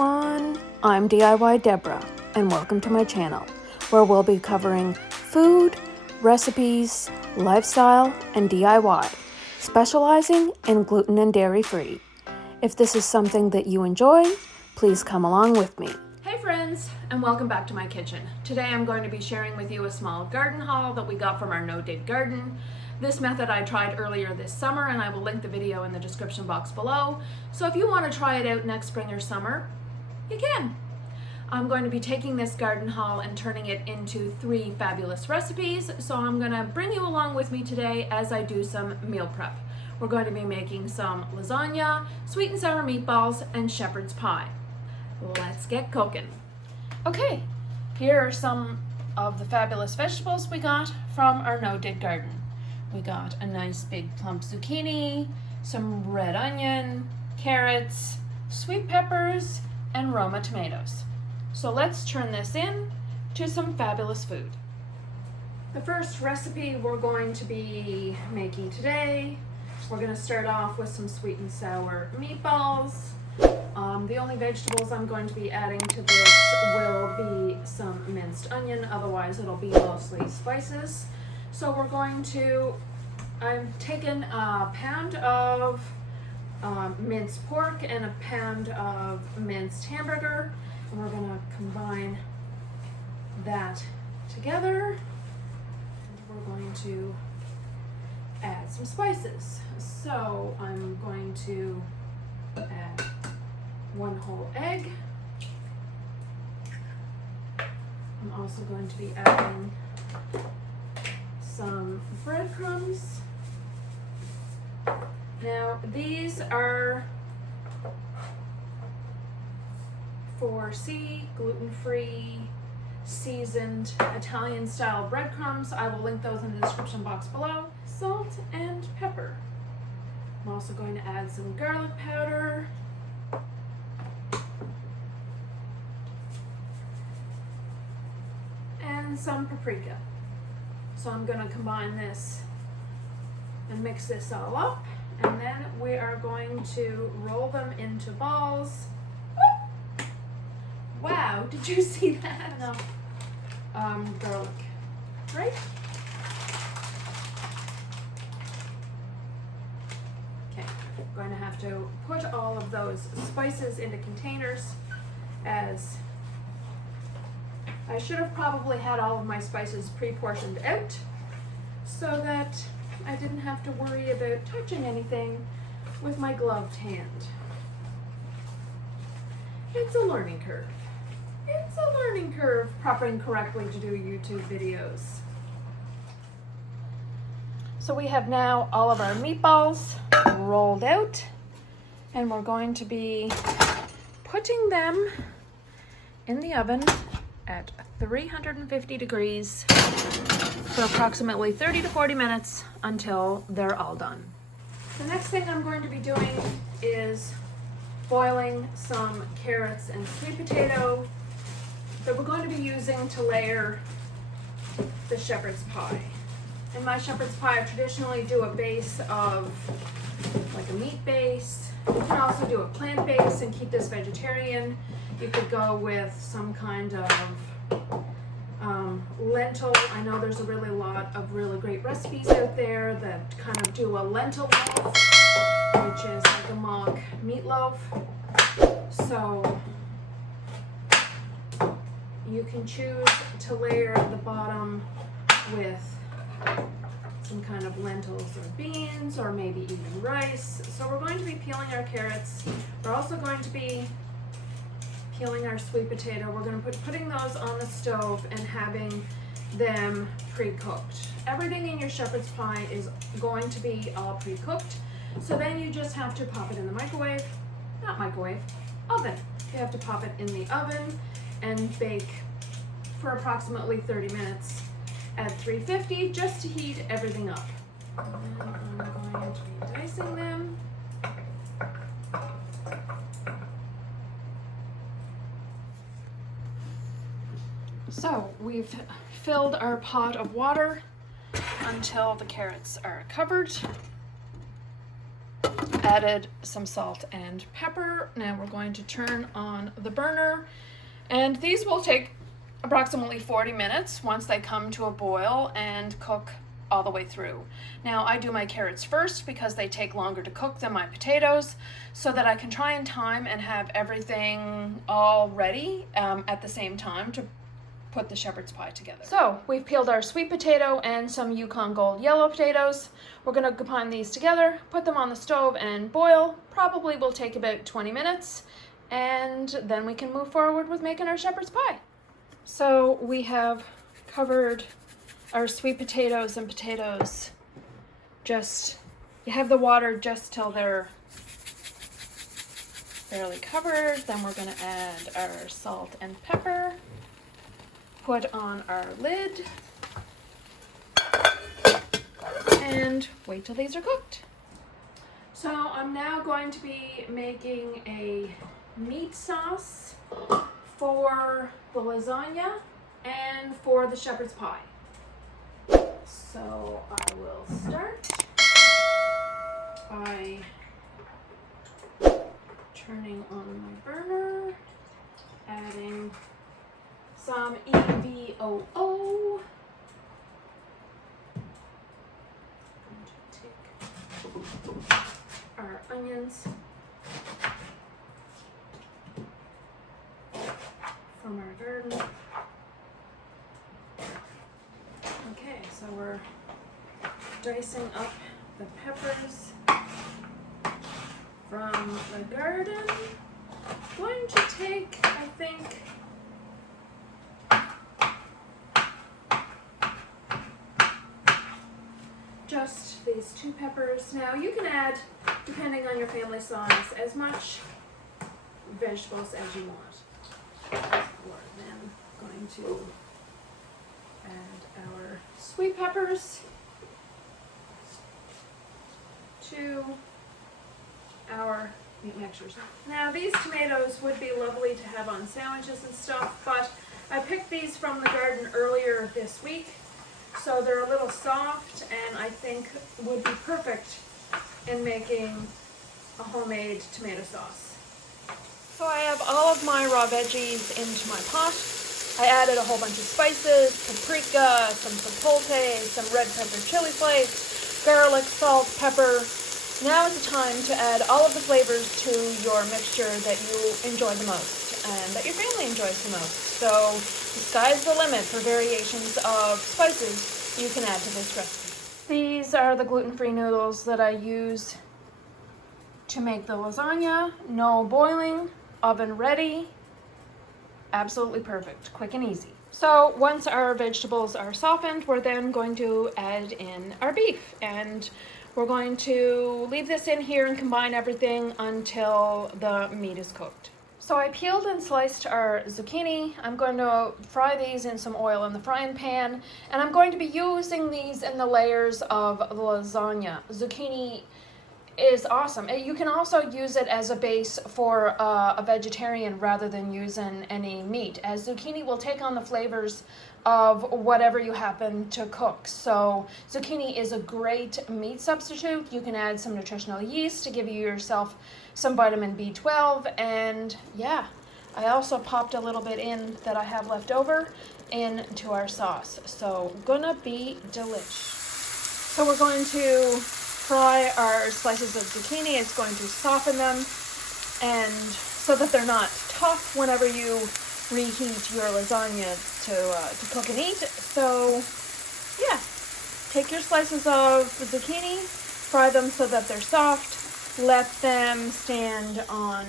everyone, I'm DIY Deborah and welcome to my channel where we'll be covering food, recipes, lifestyle, and DIY, specializing in gluten and dairy free. If this is something that you enjoy, please come along with me. Hey friends, and welcome back to my kitchen. Today I'm going to be sharing with you a small garden haul that we got from our no-dig garden. This method I tried earlier this summer, and I will link the video in the description box below. So if you want to try it out next spring or summer, you can. I'm going to be taking this garden haul and turning it into 3 fabulous recipes. So I'm going to bring you along with me today as I do some meal prep. We're going to be making some lasagna, sweet and sour meatballs, and shepherd's pie. Let's get cooking. Okay, here are some of the fabulous vegetables we got from our no-dig garden. We got a nice big plump zucchini, some red onion, carrots, sweet peppers, and Roma tomatoes. So let's turn this in to some fabulous food. The first recipe we're going to be making today, we're going to start off with some sweet and sour meatballs. The only vegetables I'm going to be adding to this will be some minced onion, otherwise it'll be mostly spices. So I've taken a pound of minced pork and a pound of minced hamburger, and we're going to combine that together. And we're going to add some spices. So I'm going to add 1 whole egg. I'm also going to be adding some breadcrumbs. Now these are 4C, gluten-free, seasoned Italian style breadcrumbs. I will link those in the description box below. Salt and pepper. I'm also going to add some garlic powder. And some paprika. So I'm going to combine this and mix this all up, and then we are going to roll them into balls. Wow, did you see that? No. Garlic, right? Okay, I'm going to have to put all of those spices into containers, as I should have probably had all of my spices pre-portioned out so that I didn't have to worry about touching anything with my gloved hand. It's a learning curve. It's a learning curve prepping correctly to do YouTube videos. So we have now all of our meatballs rolled out, and we're going to be putting them in the oven at 350 degrees for approximately 30 to 40 minutes until they're all done. The next thing I'm going to be doing is boiling some carrots and sweet potato that we're going to be using to layer the shepherd's pie. In my shepherd's pie, I traditionally do a base of like a meat base. You can also do a plant base and keep this vegetarian. You could go with some kind of lentil. I know there's a really lot of really great recipes out there that kind of do a lentil loaf, which is like a mock meatloaf. So you can choose to layer the bottom with some kind of lentils or beans, or maybe even rice. So we're going to be peeling our carrots. We're also going to be peeling our sweet potato. We're going to putting those on the stove and having them pre-cooked. Everything in your shepherd's pie is going to be all pre-cooked. So then you just have to pop it in the microwave, not microwave, oven. You have to pop it in the oven and bake for approximately 30 minutes at 350 just to heat everything up. And then I'm going to be dicing them. So we've filled our pot of water until the carrots are covered. added some salt and pepper. Now we're going to turn on the burner, and these will take approximately 40 minutes once they come to a boil and cook all the way through. Now I do my carrots first because they take longer to cook than my potatoes, so that I can try and time and have everything all ready at the same time to put the shepherd's pie together. So we've peeled our sweet potato and some Yukon Gold yellow potatoes. We're going to combine these together, put them on the stove and boil. Probably will take about 20 minutes, and then we can move forward with making our shepherd's pie. So we have covered our sweet potatoes and potatoes. You have the water just till they're barely covered. Then we're going to add our salt and pepper. Put on our lid and wait till these are cooked. So I'm now going to be making a meat sauce for the lasagna and for the shepherd's pie. So I will start by turning on my burner, adding some EVOO. I'm going to take our onions from our garden. Okay, so we're dicing up the peppers from the garden. Going to take, I think, just these 2 peppers. Now you can add, depending on your family size, as much vegetables as you want. We're then going to add our sweet peppers to our meat mixtures. Now these tomatoes would be lovely to have on sandwiches and stuff, but I picked these from the garden earlier this week. So they're a little soft, and I think would be perfect in making a homemade tomato sauce. So I have all of my raw veggies into my pot. I added a whole bunch of spices, paprika, some chipotle, some red pepper chili flakes, garlic, salt, pepper. Now is the time to add all of the flavors to your mixture that you enjoy the most and that your family enjoys the most. So the sky's the limit for variations of spices you can add to this recipe. These are the gluten-free noodles that I use to make the lasagna. No boiling, oven ready. Absolutely perfect, quick and easy. So once our vegetables are softened, we're then going to add in our beef, and we're going to leave this in here and combine everything until the meat is cooked. So I peeled and sliced our zucchini. I'm going to fry these in some oil in the frying pan, and I'm going to be using these in the layers of the lasagna. Zucchini is awesome. You can also use it as a base for a vegetarian rather than using any meat, as zucchini will take on the flavors of whatever you happen to cook. So zucchini is a great meat substitute. You can add some nutritional yeast to give yourself some vitamin B12, and yeah, I also popped a little bit in that I have left over into our sauce. So gonna be delish. So we're going to fry our slices of zucchini. It's going to soften them, and so that they're not tough whenever you reheat your lasagna to cook and eat. So yeah, take your slices of zucchini, fry them so that they're soft, let them stand on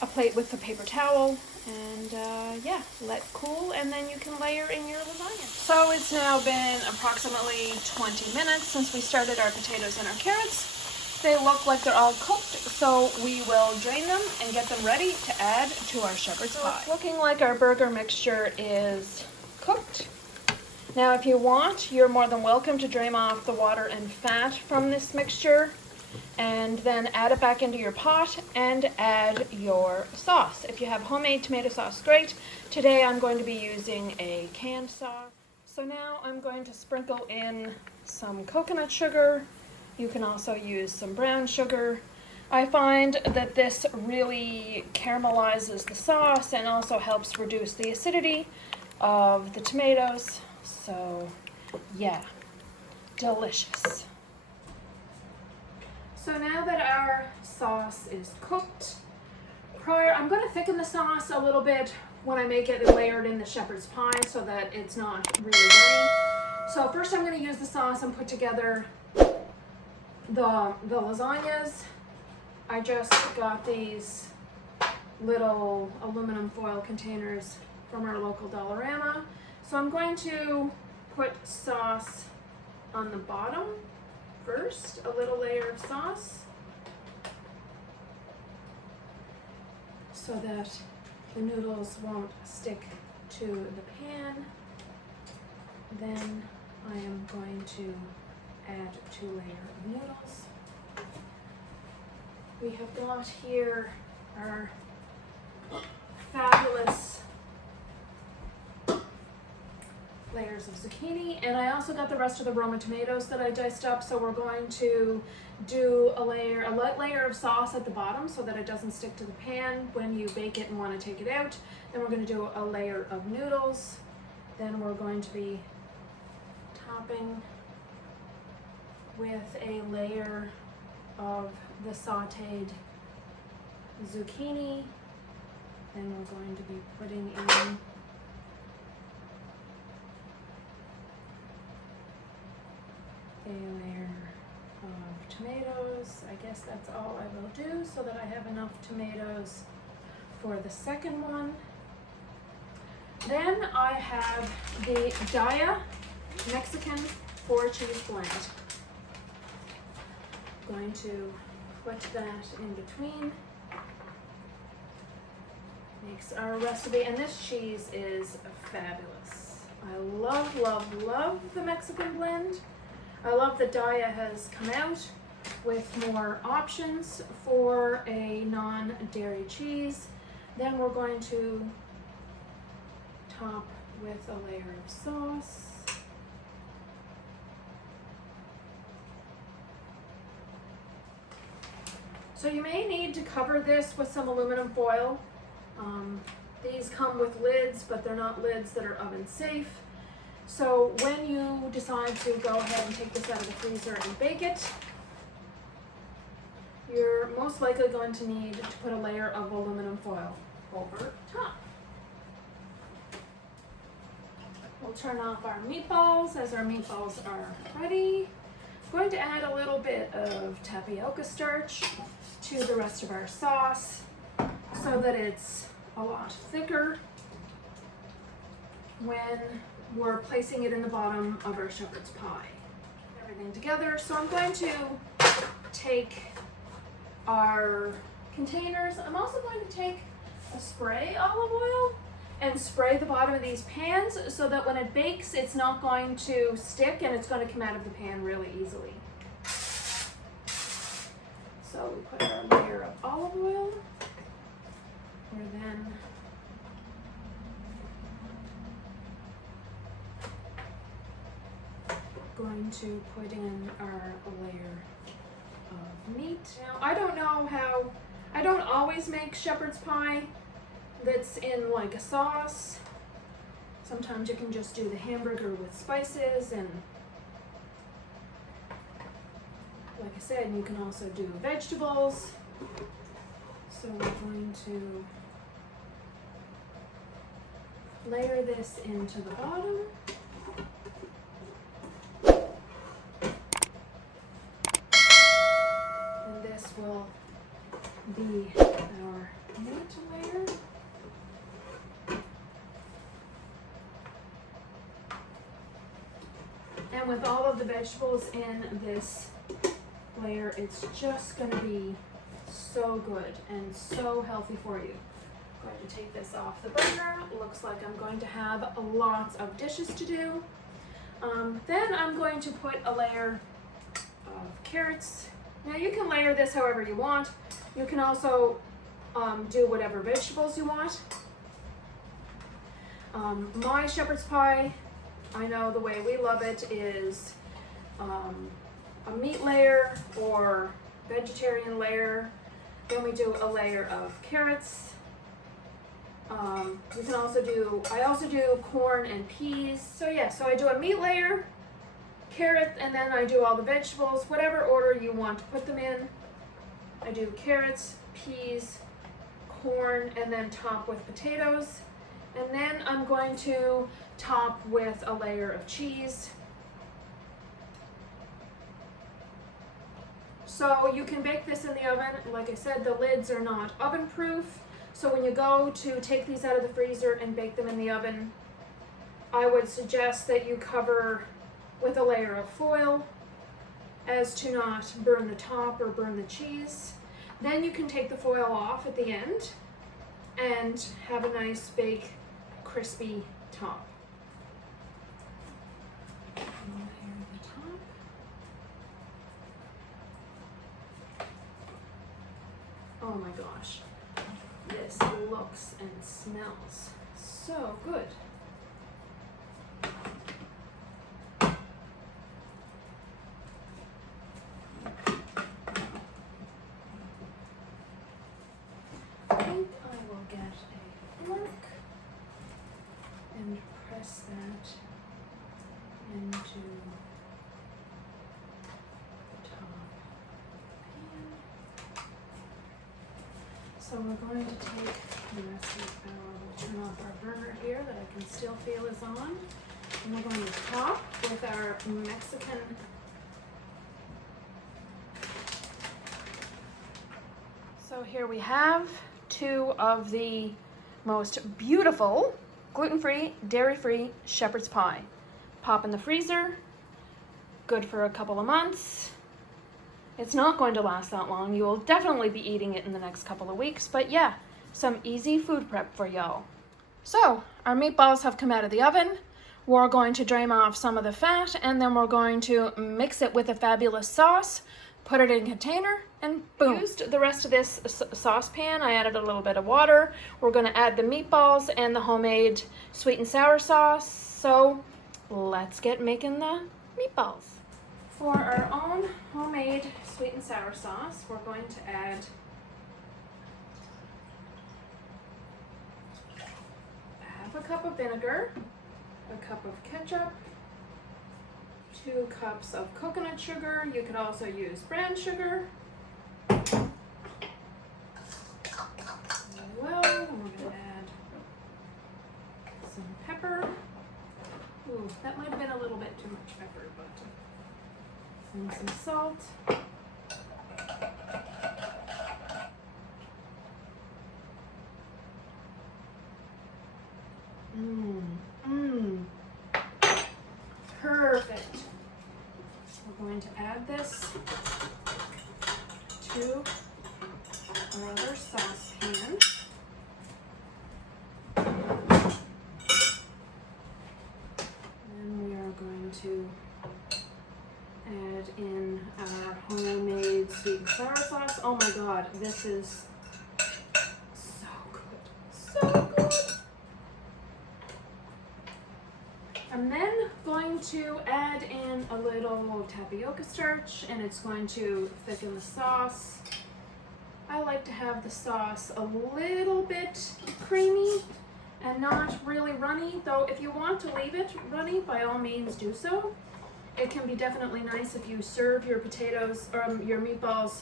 a plate with a paper towel, and yeah, let cool, and then you can layer in your lasagna. So it's now been approximately 20 minutes since we started our potatoes and our carrots. They look like they're all cooked, so we will drain them and get them ready to add to our shepherd's pie. It's looking like our burger mixture is cooked. Now if you want, you're more than welcome to drain off the water and fat from this mixture, and then add it back into your pot and add your sauce. If you have homemade tomato sauce, great. Today I'm going to be using a canned sauce. So now I'm going to sprinkle in some coconut sugar You can also use some brown sugar. I find that this really caramelizes the sauce and also helps reduce the acidity of the tomatoes. So yeah, delicious. So now that our sauce is cooked, I'm going to thicken the sauce a little bit when I make it layered in the shepherd's pie so that it's not really runny. So first I'm going to use the sauce and put together the lasagnas. I just got these little aluminum foil containers from our local Dollarama. So I'm going to put sauce on the bottom first, a little layer of sauce, so that the noodles won't stick to the pan. Then I am going to add 2 layers of noodles. We have got here our fabulous layers of zucchini, and I also got the rest of the Roma tomatoes that I diced up, so we're going to do a light layer of sauce at the bottom so that it doesn't stick to the pan when you bake it and want to take it out. Then we're going to do a layer of noodles. Then we're going to be topping with a layer of the sauteed zucchini. Then we're going to be putting in a layer of tomatoes. I guess that's all I will do so that I have enough tomatoes for the second one. Then I have the Daiya Mexican 4-cheese blend. I'm going to put that in between. Makes our recipe, and this cheese is fabulous. I love, love, love the Mexican blend. I love that Daiya has come out with more options for a non-dairy cheese. Then we're going to top with a layer of sauce. So you may need to cover this with some aluminum foil. These come with lids, but they're not lids that are oven safe. So when you decide to go ahead and take this out of the freezer and bake it, you're most likely going to need to put a layer of aluminum foil over top. We'll turn off our meatballs as our meatballs are ready. I'm going to add a little bit of tapioca starch to the rest of our sauce so that it's a lot thicker when we're placing it in the bottom of our shepherd's pie. Everything together. So I'm going to take our containers. I'm also going to take a spray olive oil and spray the bottom of these pans so that when it bakes, it's not going to stick and it's going to come out of the pan really easily. So we put our layer of olive oil. We're then going to put in our layer of meat. Now, I don't always make shepherd's pie that's in like a sauce. Sometimes you can just do the hamburger with spices, and like I said, you can also do vegetables. So we're going to layer this into the bottom. And this will be our meat layer. And with all of the vegetables in this layer, it's just going to be so good and so healthy for you. I'm going to take this off the burner. Looks like I'm going to have lots of dishes to do. Then I'm going to put a layer of carrots. Now you can layer this however you want. You can also do whatever vegetables you want. My shepherd's pie, I know the way we love it is a meat layer or vegetarian layer. Then we do a layer of carrots. You can also do, I also do corn and peas. So yeah, so I do a meat layer, carrot, and then I do all the vegetables, whatever order you want to put them in. I do carrots, peas, corn, and then top with potatoes. And then I'm going to top with a layer of cheese. So you can bake this in the oven. Like I said, the lids are not oven proof. So when you go to take these out of the freezer and bake them in the oven, I would suggest that you cover with a layer of foil as to not burn the top or burn the cheese. Then you can take the foil off at the end and have a nice big crispy top. Layer the top. Oh my gosh, this looks and smells so good. I think I will get a fork and press that into the top pan. So we're going to take the rest of we'll turn off our burner here that I can still feel is on. And we're going to top with our Mexican So here we have two of the most beautiful gluten-free, dairy-free shepherd's pie. Pop in the freezer, good for a couple of months. It's not going to last that long. You will definitely be eating it in the next couple of weeks, but yeah, some easy food prep for y'all. So our meatballs have come out of the oven. We're going to drain off some of the fat, and then we're going to mix it with a fabulous sauce, put it in a container, and boom. I used the rest of this saucepan. I added a little bit of water. We're going to add the meatballs and the homemade sweet and sour sauce. So let's get making the meatballs. For our own homemade sweet and sour sauce, we're going to add half a cup of vinegar, a cup of ketchup, 2 cups of coconut sugar. You could also use brown sugar. Well, we're going to add some pepper. Ooh, that might have been a little bit too much pepper, but and some salt. Perfect. We're going to add this to our other saucepan. And we are going to add in our homemade sweet and sour sauce. Oh my god, this is so good. So good. I'm then going to add in a little tapioca starch, and it's going to thicken the sauce. I like to have the sauce a little bit creamy and not really runny, though if you want to leave it runny, by all means do so. It can be definitely nice if you serve your potatoes or your meatballs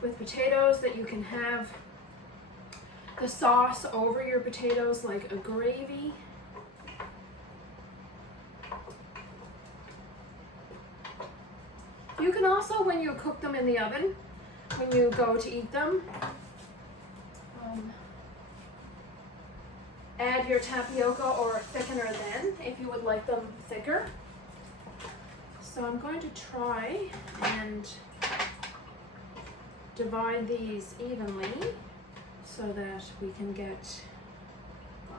with potatoes, that you can have the sauce over your potatoes like a gravy. You can also, when you cook them in the oven, when you go to eat them, add your tapioca or thickener then, if you would like them thicker. So I'm going to try and divide these evenly so that we can get 5,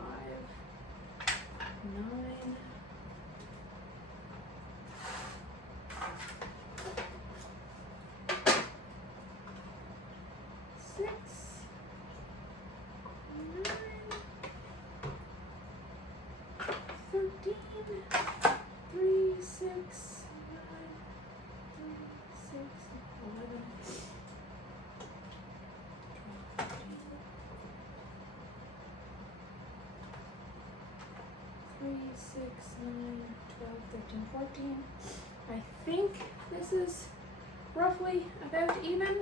9, 6, 9, 13, 3, 6, 9, 3, 6, 9, 12, 13, 14. I think this is roughly about even.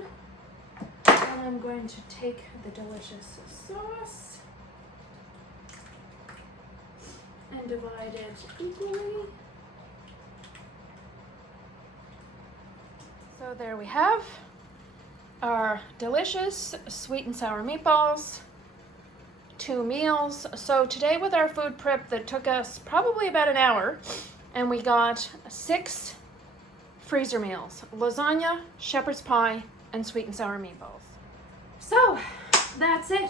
And I'm going to take the delicious sauce and divide it equally. So there we have our delicious sweet and sour meatballs, 2 meals. So today with our food prep that took us probably about an hour, and we got 6 freezer meals: lasagna, shepherd's pie, and sweet and sour meatballs. So that's it.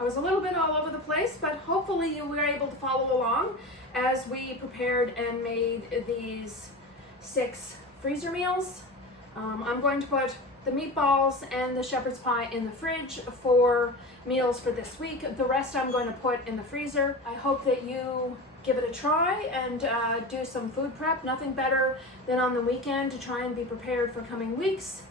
I was a little bit all over the place, but hopefully you were able to follow along as we prepared and made these 6 freezer meals. I'm going to put the meatballs and the shepherd's pie in the fridge for meals for this week. The rest I'm going to put in the freezer. I hope that you give it a try and do some food prep. Nothing better than on the weekend to try and be prepared for coming weeks.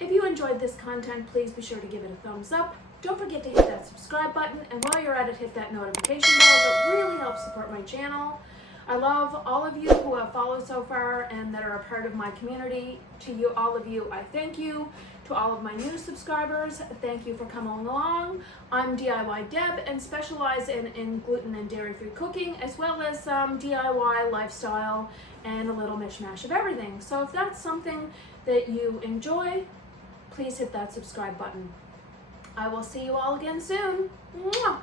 If you enjoyed this content, please be sure to give it a thumbs up. Don't forget to hit that subscribe button, and while you're at it, hit that notification bell. It really helps support my channel. I love all of you who have followed so far and that are a part of my community. To you, all of you, I thank you. To all of my new subscribers, thank you for coming along. I'm DIY Deb and specialize in gluten and dairy-free cooking, as well as DIY lifestyle and a little mishmash of everything. So if that's something that you enjoy, please hit that subscribe button. I will see you all again soon. Mwah!